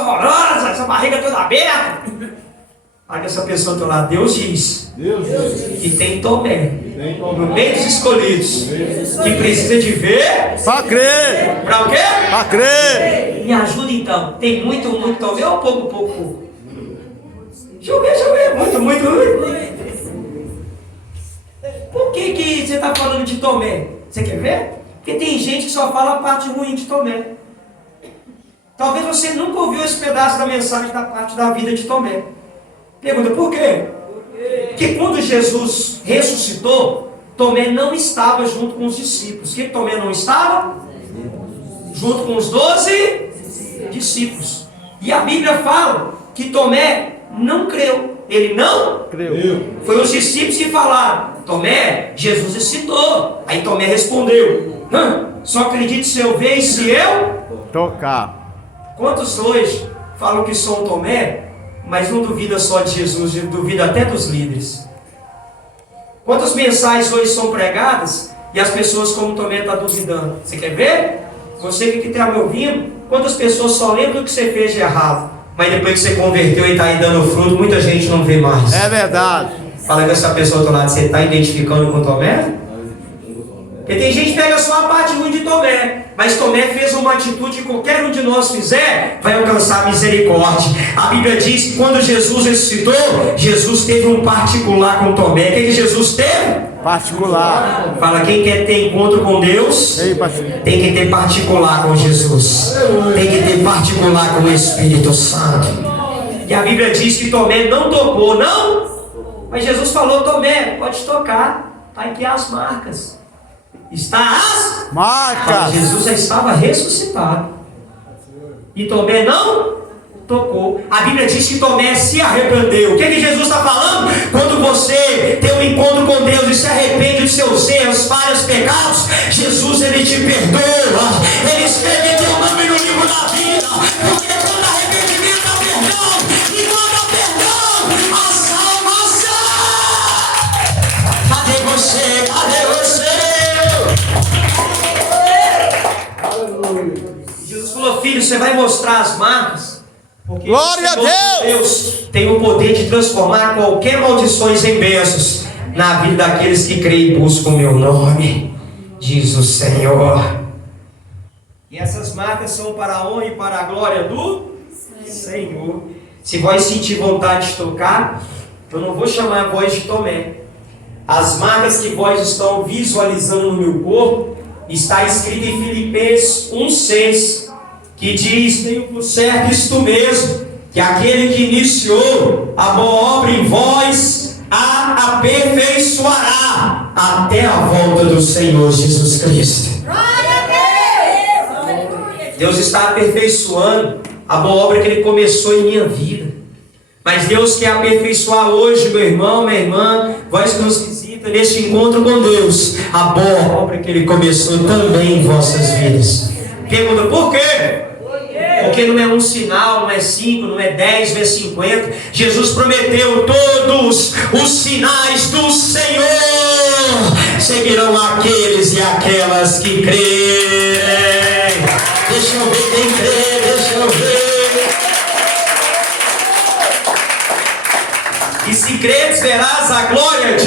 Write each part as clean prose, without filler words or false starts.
horrorosa, essa barriga toda aberta. Aí essa pessoa do lado, Deus diz que tem Tomé no meio dos escolhidos que precisa de ver Para crer. para o quê? Para crer. Me ajuda então. Tem muito Tomé ou pouco? Deixa eu ver. Muito. Por que você está falando de Tomé? Você quer ver? Porque tem gente que só fala a parte ruim de Tomé. Talvez você nunca ouviu esse pedaço da mensagem da parte da vida de Tomé. Pergunta, por quê? Porque quando Jesus ressuscitou, Tomé não estava junto com os discípulos. O que Tomé não estava? Junto com os 12 discípulos. E a Bíblia fala que Tomé não creu. Ele não Creu. Foi os discípulos que falaram: Tomé, Jesus ressuscitou. Aí Tomé respondeu: só acredito se eu ver e se eu Tocar. Quantos hoje falam que são Tomé, mas não duvida só de Jesus, duvida até dos líderes? Quantas mensagens hoje são pregadas e as pessoas como Tomé estão duvidando? Você quer ver? Você que está me ouvindo, quantas pessoas só lembram do que você fez de errado, mas depois que você converteu e está aí dando fruto, muita gente não vê mais. É verdade. Fala com essa pessoa do lado, você está identificando com Tomé? Porque tem gente que pega só a parte ruim de Tomé, mas Tomé fez uma atitude que qualquer um de nós fizer, vai alcançar a misericórdia. A Bíblia diz que quando Jesus ressuscitou, Jesus teve um particular com Tomé. O que Jesus teve? Particular. Fala, quem quer ter encontro com Deus, tem que ter particular com Jesus. Tem que ter particular com o Espírito Santo. E a Bíblia diz que Tomé não tocou, não? Mas Jesus falou: Tomé, pode tocar, está aqui as marcas. Está as marcas. Jesus já estava ressuscitado. E Tomé não tocou. A Bíblia diz que Tomé se arrependeu. O que Jesus está falando? Quando você tem um encontro com Deus e se arrepende dos seus erros, falhas, pecados, Jesus, ele te perdoa. Ele escreve teu nome no livro da vida. Porque quando arrependimento há perdão, e quando há perdão, a salvação. Cadê você? Jesus falou: filho, você vai mostrar as marcas, porque glória a Deus tem o poder de transformar qualquer maldições em bênçãos na vida daqueles que creem e buscam o meu nome, diz o Senhor. E essas marcas são para a honra e para a glória do Senhor. Se vós sentir vontade de tocar, eu não vou chamar a voz de Tomé. As marcas que vós estão visualizando no meu corpo, está escrito em Filipenses 1,6, que diz: tenho por certo isto mesmo, que aquele que iniciou a boa obra em vós a aperfeiçoará até a volta do Senhor Jesus Cristo. Deus está aperfeiçoando a boa obra que Ele começou em minha vida. Mas Deus quer aperfeiçoar hoje, meu irmão, minha irmã, vós que nos visita neste encontro com Deus, a boa obra que Ele começou também em vossas vidas. Pergunta, por quê? Porque não é um sinal, não é 5, não é 10, não é 50. Jesus prometeu: todos os sinais do Senhor seguirão aqueles e aquelas que crerem. Deixa eu ver quem crê, deixa eu ver. E se creres, verás a glória de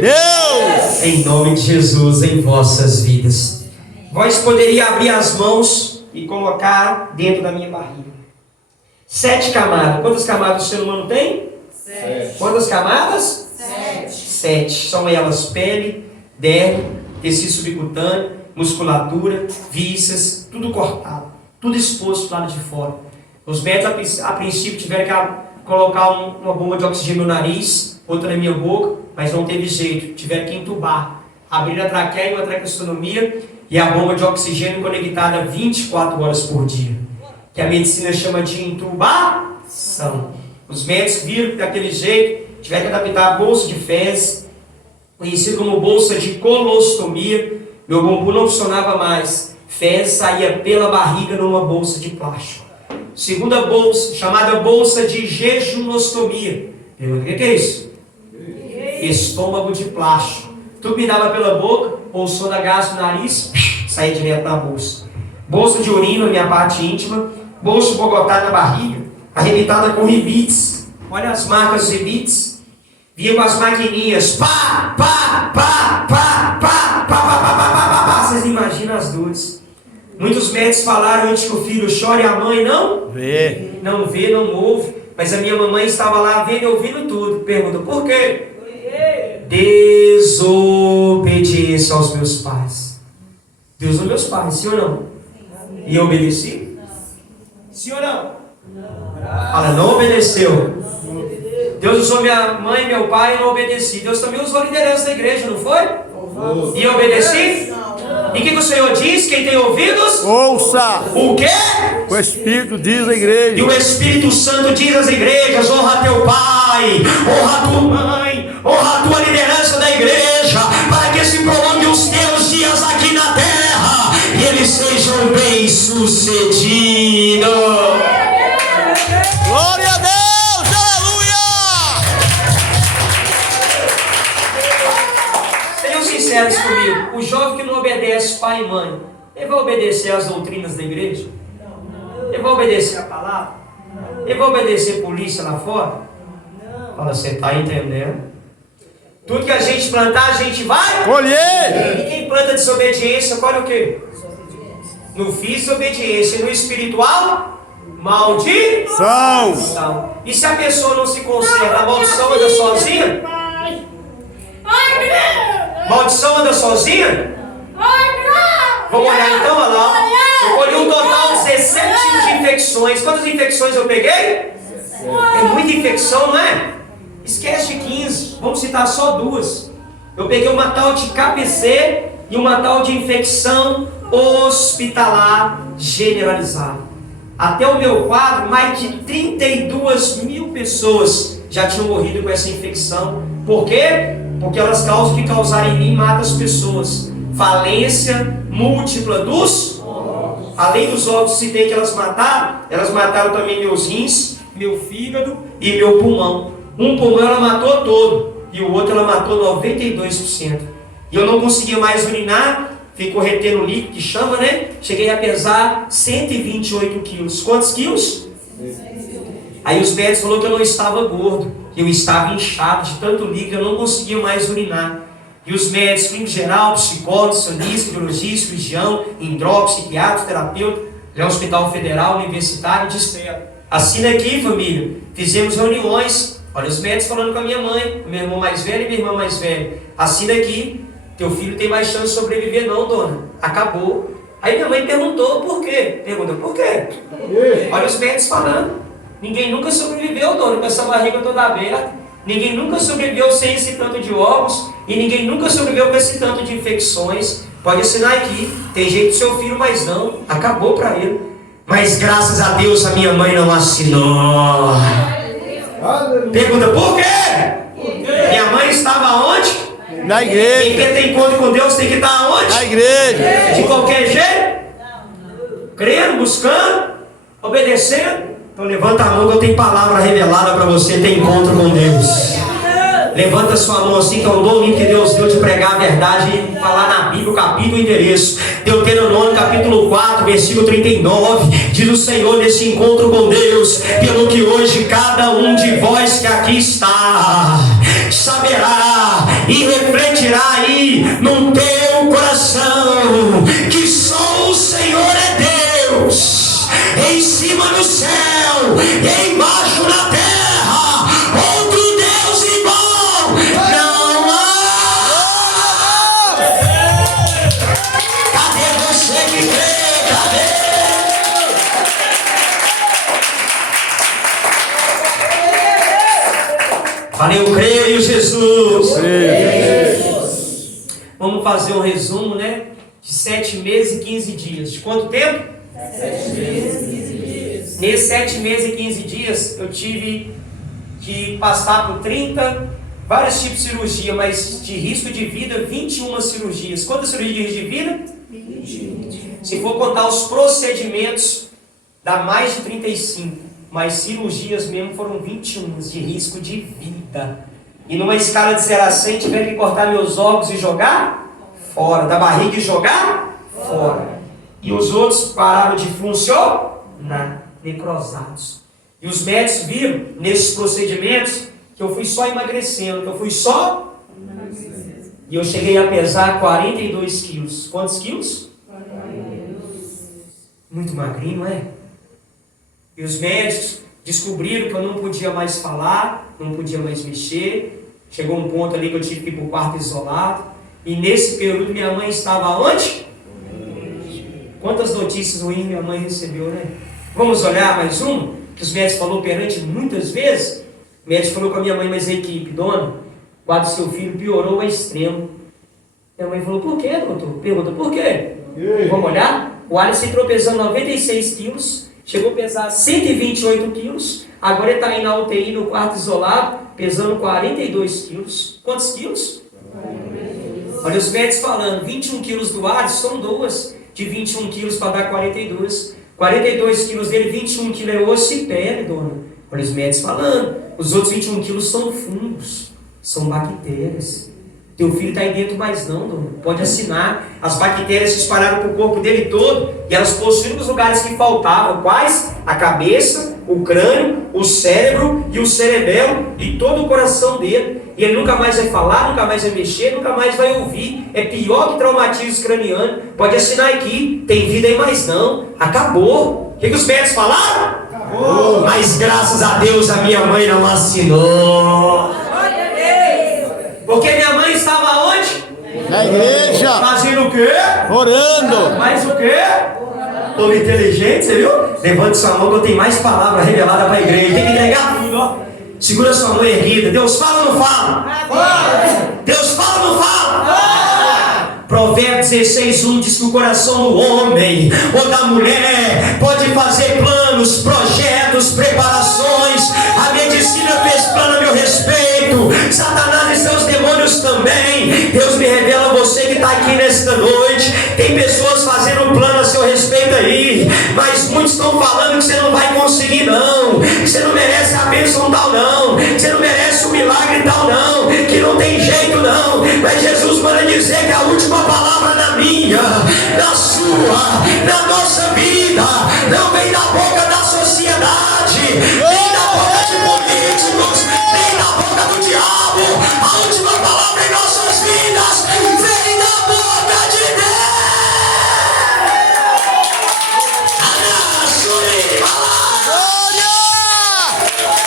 Deus. Em nome de Jesus, em vossas vidas. Vós poderiam abrir as mãos e colocar dentro da minha barriga 7 camadas. Quantas camadas o ser humano tem? 7. Quantas camadas? 7. São elas: pele, derme, tecido subcutâneo, musculatura, vísceras, tudo cortado, tudo exposto do lado de fora. Os médicos a princípio tiveram que colocar uma bomba de oxigênio no nariz, outra na minha boca, mas não teve jeito, tiveram que entubar. Abriram a traqueia e uma traqueostomia e a bomba de oxigênio conectada 24 horas por dia, que a medicina chama de intubação. Os médicos viram que daquele jeito tiveram que adaptar a bolsa de fezes, conhecido como bolsa de colostomia. Meu bumbum não funcionava mais, fezes saía pela barriga numa bolsa de plástico. Segunda bolsa, chamada bolsa de jejunostomia. Pergunta, o que é isso? Estômago de plástico. Tudo me dava pela boca, pulsou da gás no nariz, saía direto na bolsa. Bolsa de urina, minha parte íntima, bolso bogotá na barriga, arrebitada com ribites. Olha as marcas dos ribites. Vinha com as maquininhas. Pá, pá, pá, pá, pá, pá, pá, pá, pá, pá, pá. Vocês imaginam as dores. Muitos médicos falaram antes que o filho chore, a mãe não Vê. não vê, não ouve. Mas a minha mamãe estava lá vendo e ouvindo tudo. Pergunta, por quê? Desobediência aos meus pais. Deus é meus pais, sim ou não? E eu obedeci? Sim ou não? Fala, não obedeceu. Deus usou minha mãe e meu pai e não obedeci. Deus também usou a liderança da igreja, não foi? E eu obedeci? E o que o Senhor diz? Quem tem ouvidos? Ouça. O quê? O Espírito diz a E igreja. o Espírito Santo diz às igrejas: honra teu pai, honra tua mãe, honra a tua liderança da igreja, para que se prolongue os teus dias aqui na terra e eles sejam bem-sucedidos. Glória a Deus. Aleluia. Sejam sinceros comigo, o jovem que não obedece pai e mãe, ele vai obedecer às doutrinas da igreja? Ele vai obedecer a palavra? Ele vai obedecer a polícia lá fora? Fala, você está entendendo? Tudo que a gente plantar, a gente vai Colher. E quem planta desobediência, colhe o quê? No físico, obediência. No espiritual, maldição. E se a pessoa não se conserta, a maldição anda sozinha? Maldição anda sozinha? Vamos olhar então, olha lá. Eu colhi um total de 17 tipos de infecções. Quantas infecções eu peguei? É muita infecção, não é? Esquece de 15. Vamos citar só duas. Eu peguei uma tal de KPC e uma tal de infecção hospitalar generalizada. Até o meu quadro, mais de 32 mil pessoas já tinham morrido com essa infecção. Por quê? Porque elas causam o que causarem em mim, matam as pessoas. Falência múltipla dos órgãos. Além dos órgãos que citei que elas mataram também meus rins, meu fígado e meu pulmão. Um pulmão ela matou todo e o outro ela matou 92%. E eu não conseguia mais urinar, ficou retendo líquido, que chama, né? Cheguei a pesar 128 quilos. Quantos quilos? Aí os médicos falaram que eu não estava gordo, que eu estava inchado de tanto líquido, eu não conseguia mais urinar. E os médicos, clínico geral, psicólogo, sanista, biologista, cirurgião, endócrino, psiquiatra, terapeuta, é um hospital federal, universitário, disseram: assina aqui, família. Fizemos reuniões. Olha os médicos falando com a minha mãe, meu irmão mais velho e minha irmã mais velha. Assina aqui, teu filho tem mais chance de sobreviver não, dona. Acabou. Aí minha mãe perguntou por quê? Pergunta, por quê? Olha os médicos falando. Ninguém nunca sobreviveu, dona, com essa barriga toda aberta. Ninguém nunca sobreviveu sem esse tanto de ovos. E ninguém nunca sobreviveu com esse tanto de infecções. Pode assinar aqui. Tem jeito do seu filho, mas não. Acabou para ele. Mas graças a Deus a minha mãe não assinou. Pergunta, por quê? Minha mãe estava onde? Na Quem igreja. quer ter encontro com Deus tem que estar onde? Na igreja. De qualquer jeito? Crendo, buscando, obedecendo. Então levanta a mão que eu tenho palavra revelada para você ter encontro com Deus. Levanta sua mão assim, que é um dom que Deus deu de pregar a verdade e falar na Bíblia o capítulo e o endereço. Deuteronômio capítulo 4, versículo 39. Diz o Senhor nesse encontro com Deus: pelo que hoje cada um de vós que aqui está saberá e refletirá aí no teu coração que só o Senhor é Deus, em cima no céu e embaixo na terra, outro Deus igual não há. Cadê você que crê? Cadê? Falei, eu creio, Jesus. Vamos fazer um resumo, né? De 7 meses e 15 dias. De quanto tempo? 7 meses e 15 dias. Nesses 7 meses e 15 dias, eu tive que passar por vários tipos de cirurgia, mas de risco de vida, 21 cirurgias. Quantas cirurgias de risco de vida? 21. Se for contar os procedimentos, dá mais de 35. Mas cirurgias mesmo foram 21 de risco de vida. E numa escala de 0 a 100, tiveram que cortar meus órgãos e jogar fora. Da barriga e jogar fora. E os outros pararam de funcionar. necrosados. E os médicos viram, nesses procedimentos, que eu fui só emagrecendo, que eu fui só... E eu cheguei a pesar 42 quilos. Quantos quilos? 42. Muito magrinho, não é? E os médicos descobriram que eu não podia mais falar, não podia mais mexer. Chegou um ponto ali que eu tive que ir para o quarto isolado. E nesse período minha mãe estava onde? Quantas notícias ruins minha mãe recebeu, né? Vamos olhar mais uma? Que os médicos falaram perante muitas vezes. O médico falou com a minha mãe, mas a equipe, dona, o quadro do seu filho piorou ao extremo. Minha mãe falou, por quê, doutor? Pergunta, por quê? Vamos olhar? O Alisson entrou pesando 96 quilos, chegou a pesar 128 quilos, agora ele está aí na UTI, no quarto isolado, pesando 42 quilos. Quantos quilos? 42. Olha os médicos falando, 21 quilos do Alisson são duas, de 21 quilos para dar 42. 42 quilos dele, 21 quilos é osso e pele, dona. Olha os médicos falando, os outros 21 quilos são fungos, são bactérias. Teu filho está aí dentro, mas não, dona. Pode assinar. As bactérias se espalharam para o corpo dele todo e elas possuem os lugares que faltavam. Quais? A cabeça, o crânio, o cérebro e o cerebelo e todo o coração dele. E ele nunca mais vai falar, nunca mais vai mexer, nunca mais vai ouvir. É pior que traumatismo craniano. Pode assinar aqui. Tem vida aí, mas não. Acabou. O que os médicos falaram? Acabou. Mas graças a Deus a minha mãe não assinou. Porque minha mãe estava onde? Na igreja. Fazendo o quê? Orando. Mais o quê? Todo inteligente, você viu? Levante sua mão que eu tenho mais palavra revelada para a igreja. Tem que entregar tudo, ó. Segura sua mão erguida. Deus fala ou não fala? Fala. Deus fala ou não fala? Fala. Provérbios 16:1 diz que o coração do homem ou da mulher pode fazer planos, projetos, preparações. A medicina fez plano a meu respeito. Satanás e seus demônios também. Deus me revela a você que está aqui nesta noite. Tem pessoas fazendo plano a seu respeito aí, mas muitos estão falando que você não vai conseguir não, que você não merece a bênção tal não, que você não merece o milagre tal não, que não tem jeito não. Mas Jesus manda dizer que a última palavra na minha, na sua, na nossa vida não vem da boca da sociedade, nem da boca de políticos, nem da boca do diabo. A última palavra em nossas vidas vem da boca de Deus.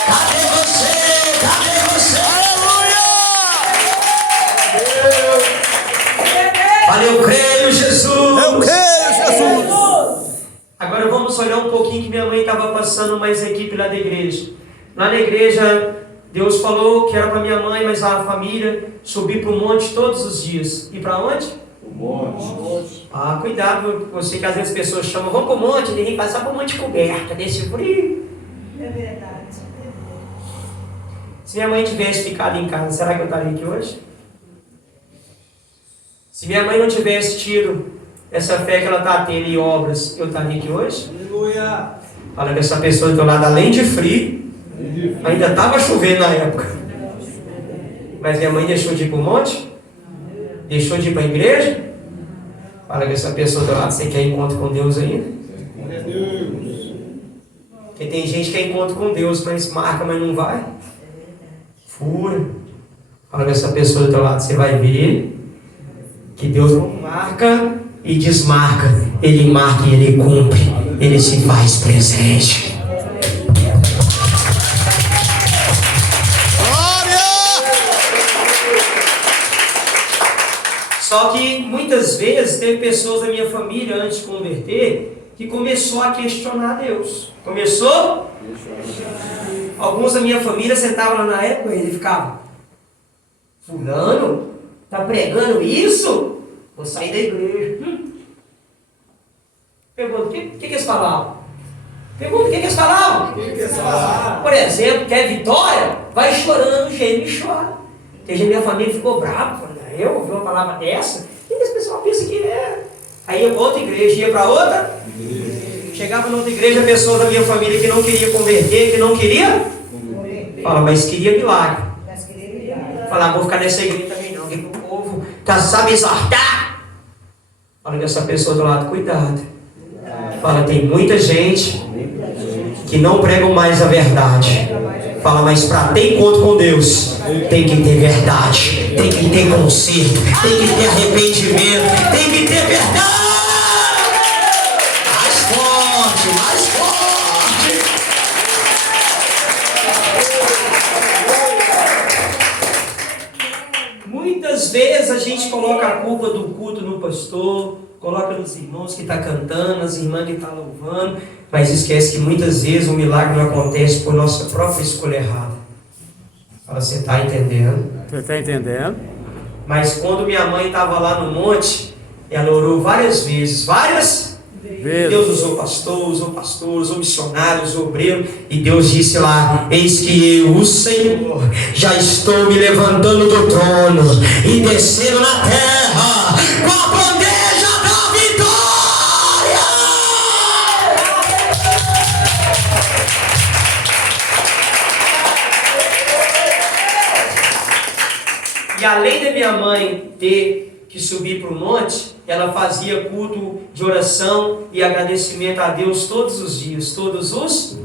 Cadê você? Cadê você? Aleluia! Fala, eu creio, Jesus. Eu creio, Jesus. Agora vamos olhar um pouquinho que minha mãe estava passando mais equipe lá da igreja. Lá na igreja, Deus falou que era para minha mãe, mas a família subir para o monte todos os dias. E para onde? O monte. Ah, cuidado, você que às vezes as pessoas chamam, vamos para o monte, ninguém passar para o monte coberta, desse frio. É verdade. Se minha mãe tivesse ficado em casa, será que eu estaria aqui hoje? Se minha mãe não tivesse tido essa fé que ela está tendo em obras, eu estaria aqui hoje? Aleluia! Fala que essa pessoa do teu lado, além de frio, ainda estava chovendo na época. Mas minha mãe deixou de ir para o monte? Deixou de ir para a igreja? Fala que essa pessoa do lado, você quer encontro com Deus ainda? Porque tem gente que quer encontro com Deus, mas marca, mas não vai. Fura. Fala com essa pessoa do teu lado, você vai ver que Deus não marca e desmarca. Ele marca e Ele cumpre. Ele se faz presente. Só que muitas vezes teve pessoas da minha família antes de converter que começou a questionar Deus. Começou? Alguns da minha família sentavam lá na época e ele ficava: fulano, tá pregando isso? Vou sair da igreja. Pergunta, o que eles falavam? Pergunta, o que eles falavam? Por exemplo, quer vitória? Vai chorando, geme e chora. Tem gente da minha família ficou bravo. Eu ouvi uma palavra dessa? O que esse pessoal pensa que é? Aí ia para outra igreja, ia para outra. Chegava na outra igreja, pessoas da minha família que não queria converter, que não queria. Fala, mas queria milagre. Fala, vou ficar nessa igreja também não, que o povo sabe exortar. Fala que essa pessoa do lado, cuidado. Fala, tem muita gente que não pregam mais a verdade. Fala, mas para ter encontro com Deus, tem que ter verdade, tem que ter conserto, tem que ter arrependimento, tem que ter verdade. Mais forte, mais forte. Muitas vezes a gente coloca a culpa do culto no pastor, coloca nos irmãos que estão cantando, nas irmãs que estão louvando, mas esquece que muitas vezes o milagre não acontece por nossa própria escolha errada. Fala, você está entendendo? Você está entendendo? Mas quando minha mãe estava lá no monte, ela orou várias vezes, Deus usou pastor, usou missionário, usou obreiro, e Deus disse lá: eis que eu, o Senhor, já estou me levantando do trono e descendo na terra com a bandeja da vitória. E além da minha mãe ter que subir para o monte, ela fazia culto de oração e agradecimento a Deus todos os dias,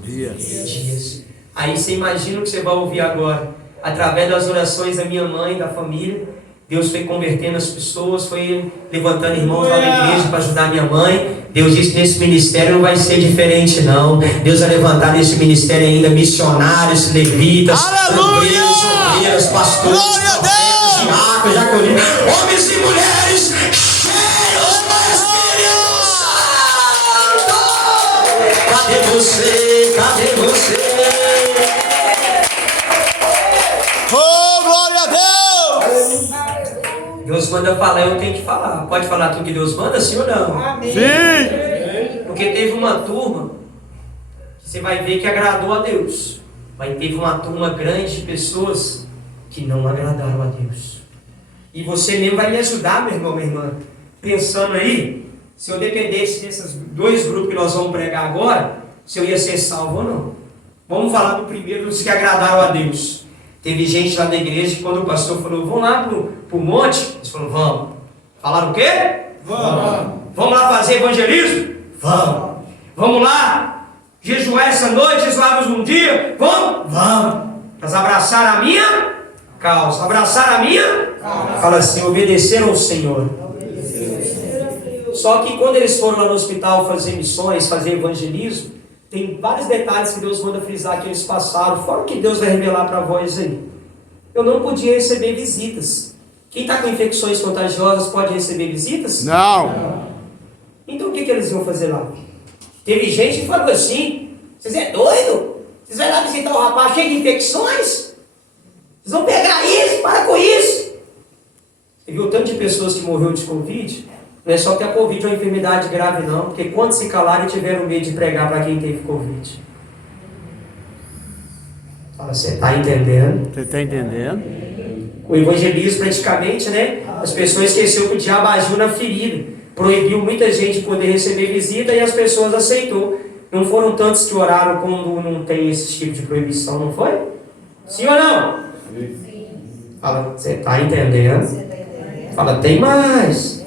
dias. Aí você imagina o que você vai ouvir agora. Através das orações da minha mãe, da família, Deus foi convertendo as pessoas, foi levantando irmãos lá na igreja para ajudar minha mãe. Deus disse que nesse ministério não vai ser diferente não. Deus vai levantar nesse ministério ainda missionários, levitas, obreiros, pastores, profetas, diáconos, diaconistas, homens e mulheres cheios do Espírito Santo. Cadê você? Cadê você? Oh, glória a Deus! Deus manda falar, eu tenho que falar. Pode falar tudo que Deus manda, sim ou não? Amém. Sim! Porque teve uma turma que você vai ver que agradou a Deus, mas teve uma turma grande de pessoas que não agradaram a Deus. E você mesmo vai me ajudar, meu irmão, minha irmã, pensando aí, se eu dependesse desses dois grupos que nós vamos pregar agora, se eu ia ser salvo ou não. Vamos falar do primeiro, dos que agradaram a Deus. Teve gente lá da igreja que quando o pastor falou, vamos lá pro monte, eles falaram, vamos. Falaram o quê? Vamos. Vamos lá fazer evangelismo? Vamos. Vamos lá jejuar essa noite, jejuarmos um dia? Vamos? Vamos. Mas abraçar a minha causa. Abraçar a minha causa. Fala assim, obedeceram ao Senhor. Só que quando eles foram lá no hospital fazer missões, fazer evangelismo, tem vários detalhes que Deus manda frisar que eles passaram, fora o que Deus vai revelar para vós aí. Eu não podia receber visitas. Quem está com infecções contagiosas pode receber visitas? Não. Então o que eles iam fazer lá? Teve gente que falou assim, vocês é doido? Vocês vão lá visitar o rapaz cheio de infecções? Vocês vão pegar isso? Para com isso! Você viu o tanto de pessoas que morreu de Covid? Não é só que a Covid é uma enfermidade grave não, porque quando se calaram tiveram medo de pregar para quem teve Covid. Fala, você está entendendo? Você está entendendo? O evangelismo praticamente, né? As pessoas esqueceram que o diabo agiu na ferida. Proibiu muita gente de poder receber visita e as pessoas aceitou. Não foram tantos que oraram quando não tem esse tipo de proibição, não foi? Sim ou não? Sim. Fala, você está entendendo? Fala, tem mais.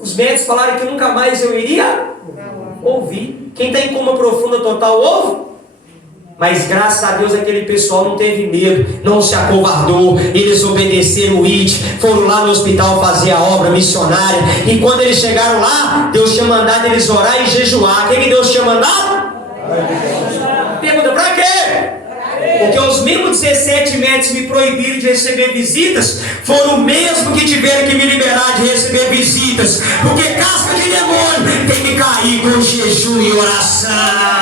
Os médicos falaram que nunca mais eu iria ouvir. Quem está em coma profunda total ouve. Mas graças a Deus aquele pessoal não teve medo, não se acovardou, eles obedeceram o IT, foram lá no hospital fazer a obra missionária. E quando eles chegaram lá, Deus tinha mandado eles orar e jejuar. O que Deus tinha mandado? Pergunta, para quê? Porque os mesmos 17 médicos me proibiram de receber visitas, foram os mesmos que tiveram que me liberar de receber visitas. Porque casca de demônio tem que cair com jejum e oração.